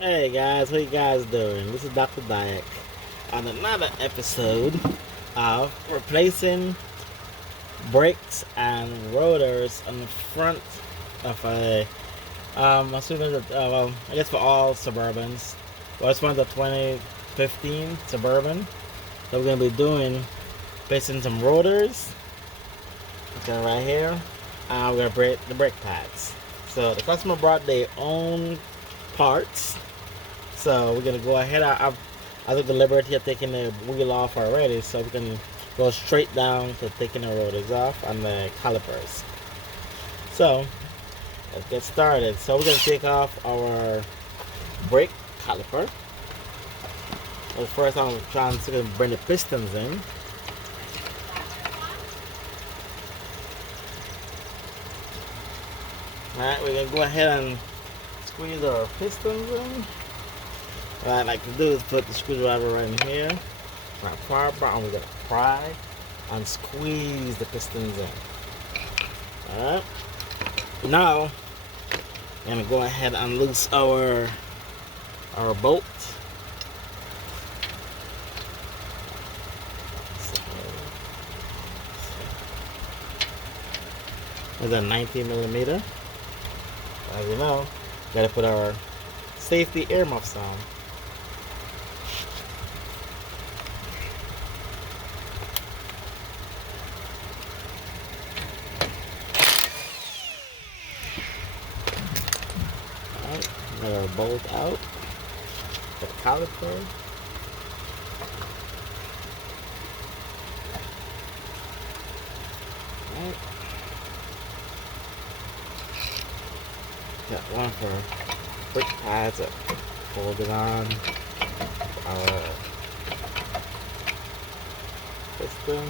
Hey guys, what you guys doing? This is Dr. Dyak on another episode of replacing brakes and rotors on the front of a assuming that I guess for all Suburbans. Well, it's one of the 2015 Suburban. So we're gonna be doing placing some rotors. Okay, right here. We're gonna break the brake pads. So the customer brought their own parts. So we're gonna go ahead. I took the liberty of taking the wheel off already, so we can go straight down to taking the rotors off and the calipers. So let's get started. So we're gonna take off our brake caliper. Well, first I'm trying to bring the pistons in. Alright, we're gonna go ahead and squeeze our pistons in. What I like to do is put the screwdriver right in here. We're gonna pry and squeeze the pistons in. Alright. Now I'm gonna go ahead and loose our bolt. There's a 19 millimeter. As you know, gotta put our safety earmuffs on. Alright, got our bolt out. The caliper. Alright. Got one for brake pads that hold it on. Our piston.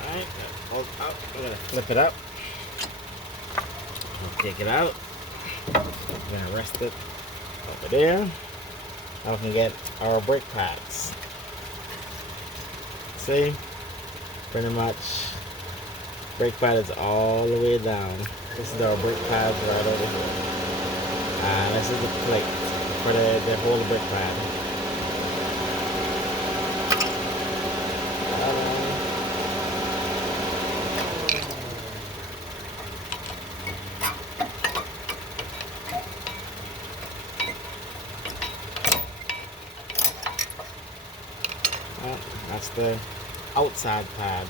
Alright, hold up. I'm gonna flip it up. Take it out. I'm gonna rest it over there. Now we can get our brake pads. See? Pretty much brake pad is all the way down. This is our brake pads right over here. And this is the plate for the whole brake pad. That's the outside pad.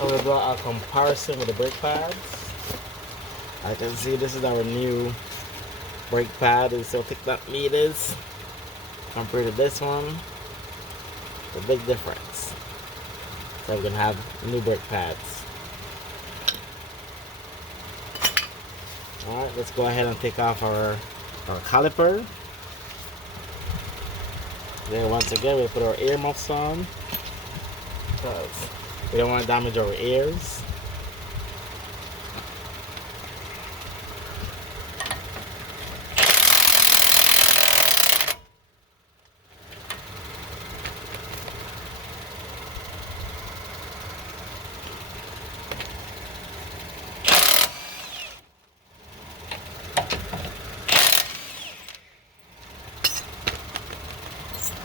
I'm going to draw a comparison with the brake pads. I can see this is our new brake pad. It's still 6.meters compared to this one. It's a big difference. So we're going to have new brake pads. Alright, let's go ahead and take off our caliper. Then once again, we put our earmuffs on because we don't want to damage our ears.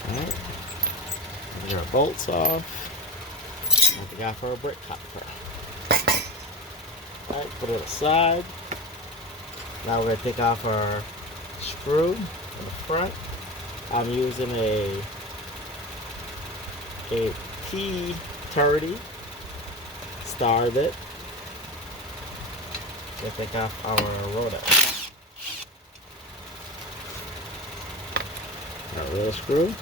Alright, get our bolts off. And take off our brake caliper. Alright, put it aside. Now we're going to take off our screw in the front. I'm using a T30 star bit to take off our rotor. Our rotor screw,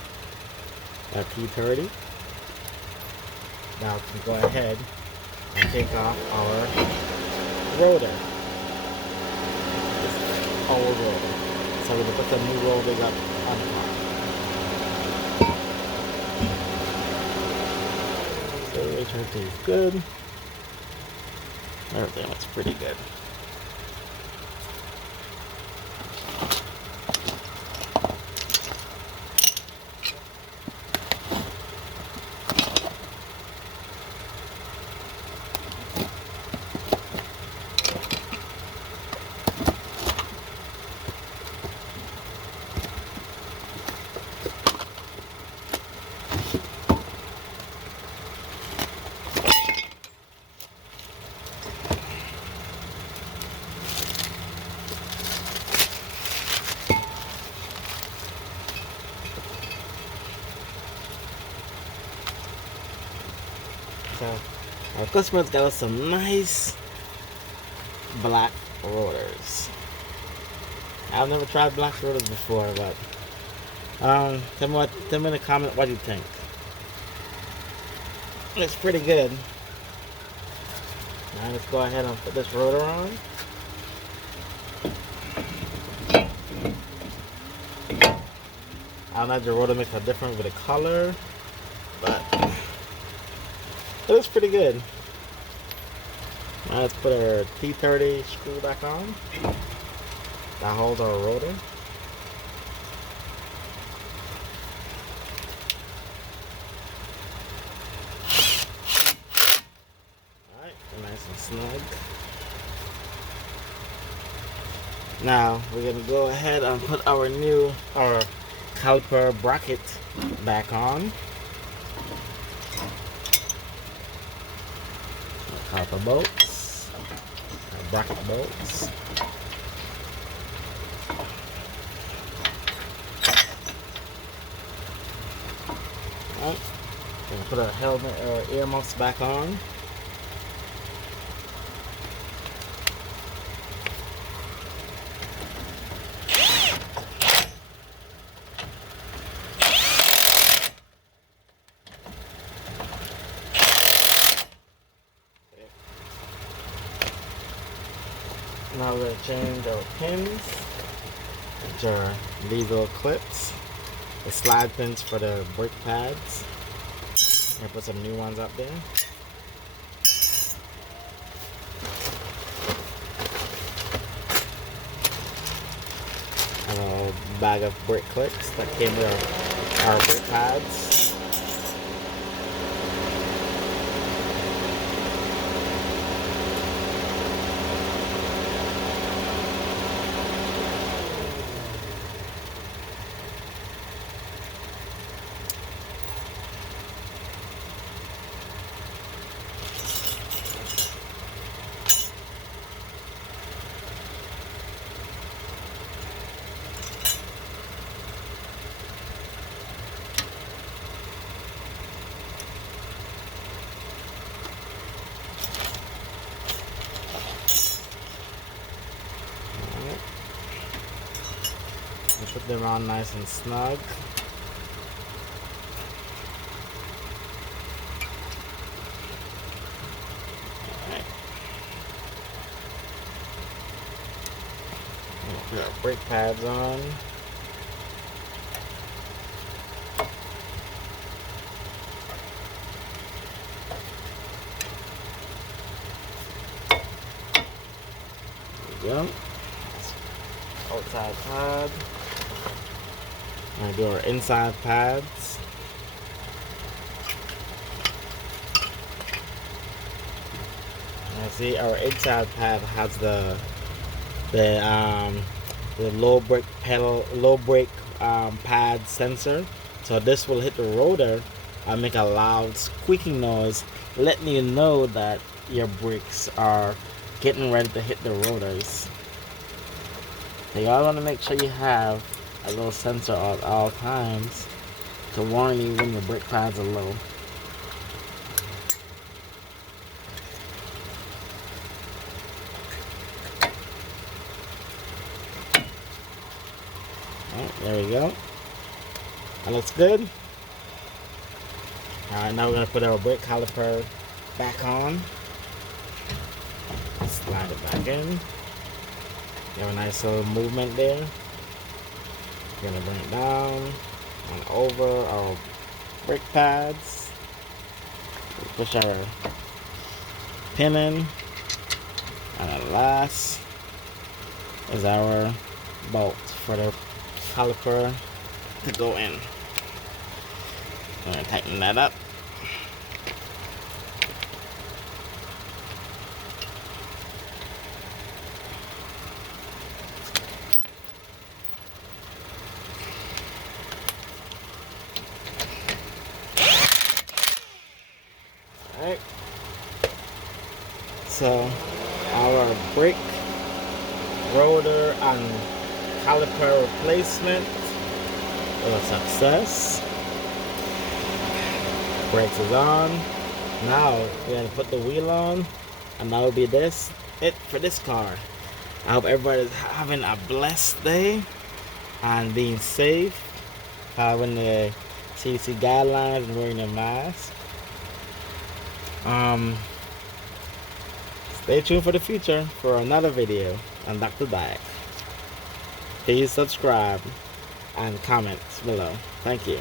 our T30. Now we can go ahead and take off our rotor. This old rotor. So we're going to put some new rotors up on the car. So everything is good. Everything looks pretty good. So our customers got us some nice black rotors. I've never tried black rotors before, but tell me in the comment what you think. Looks pretty good. Now let's go ahead and put this rotor on. I don't know if the rotor makes a difference with the color, but it looks pretty good. Now let's put our T30 screw back on. That holds our rotor. Alright, nice and snug. Now we're gonna go ahead and put our caliper bracket back on. Caliper bolts, bracket bolts. Alright, gonna put our helmet or ear muffs back on. Now we're going to change our pins, which are these little clips, the slide pins for the brake pads. I'm going to put some new ones up there. And a bag of brake clips that came with our brake pads. Put them on nice and snug. Alright. Put our brake pads on. There we go. Outside pad. I'm going to do our inside pads. Now see, our inside pad has the low brake pad sensor. So this will hit the rotor and make a loud squeaking noise, letting you know that your brakes are getting ready to hit the rotors. So you all want to make sure you have a little sensor at all times to warn you when your brake pads are low. Alright, there we go. That looks good. Alright, now we're going to put our brake caliper back on. Slide it back in. You have a nice little movement there. We're going to bring it down and over our brake pads. We'll push our pin in. And then last is our bolt for the caliper to go in. I'm going to tighten that up. Alright, so our brake, rotor, and caliper replacement was a success. Brakes is on, Now we're gonna put the wheel on, and that will be it for this car. I hope everybody's having a blessed day and being safe, following the CDC guidelines and wearing a mask. Stay tuned for the future for another video on Dr. Dyack. Please subscribe and comment below. Thank you.